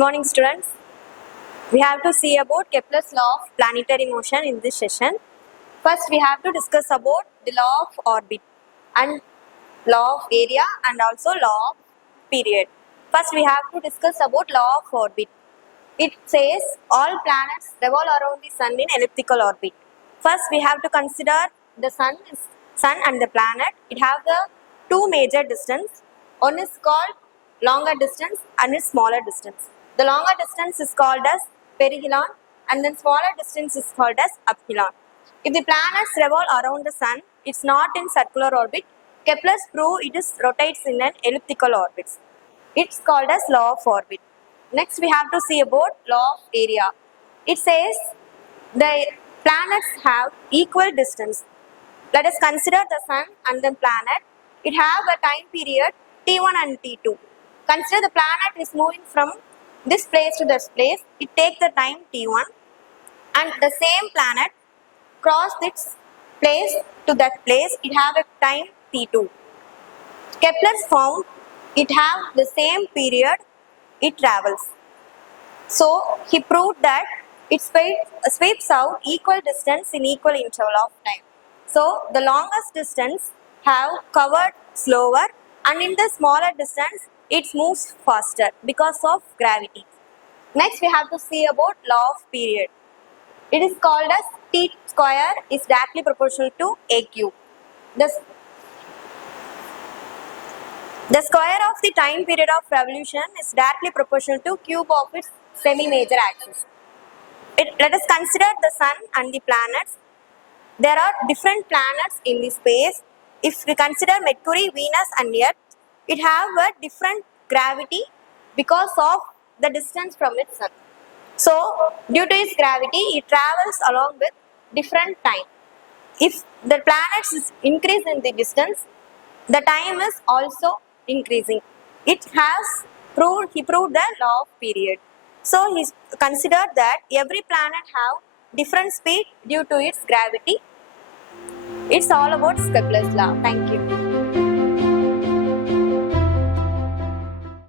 morning, students. We have to see about Kepler's law of planetary motion in this session. First, we have to discuss about the law of orbit and law of area and also law of period. First, we have to discuss about law of orbit. It says all planets revolve around the sun in elliptical orbit. First, we have to consider the sun and the planet. It have the two major distance. One is called longer distance and is smaller distance. The longer distance is called as perihelion and then smaller distance is called as aphelion. If the planets revolve around the sun, it's not in circular orbit. Kepler's prove it is rotates in an elliptical orbit. It's called as law of orbit. Next, we have to see about law of area. It says the planets have equal distance. Let us consider the sun and the planet. It have a time period T1 and T2. Consider the planet is moving from this place to this place. It takes the time T1 and the same planet cross its place to that place. It have a time T2. Kepler's found it have the same period it travels. So he proved that it sweeps out equal distance in equal interval of time. So the longest distance have covered slower and in the smaller distance it moves faster because of gravity. Next, we have to see about law of period. It is called as T square is directly proportional to A cube. The square of the time period of revolution is directly proportional to cube of its semi-major axis. Let us consider the sun and the planets. There are different planets in the space. If we consider Mercury, Venus and Earth, it have a different gravity because of the distance from its sun. So, due to its gravity, it travels along with different time. If the planets is increase in the distance, the time is also increasing. He proved the law of period. So, he considered that every planet have different speed due to its gravity. It's all about Kepler's law. Thank you.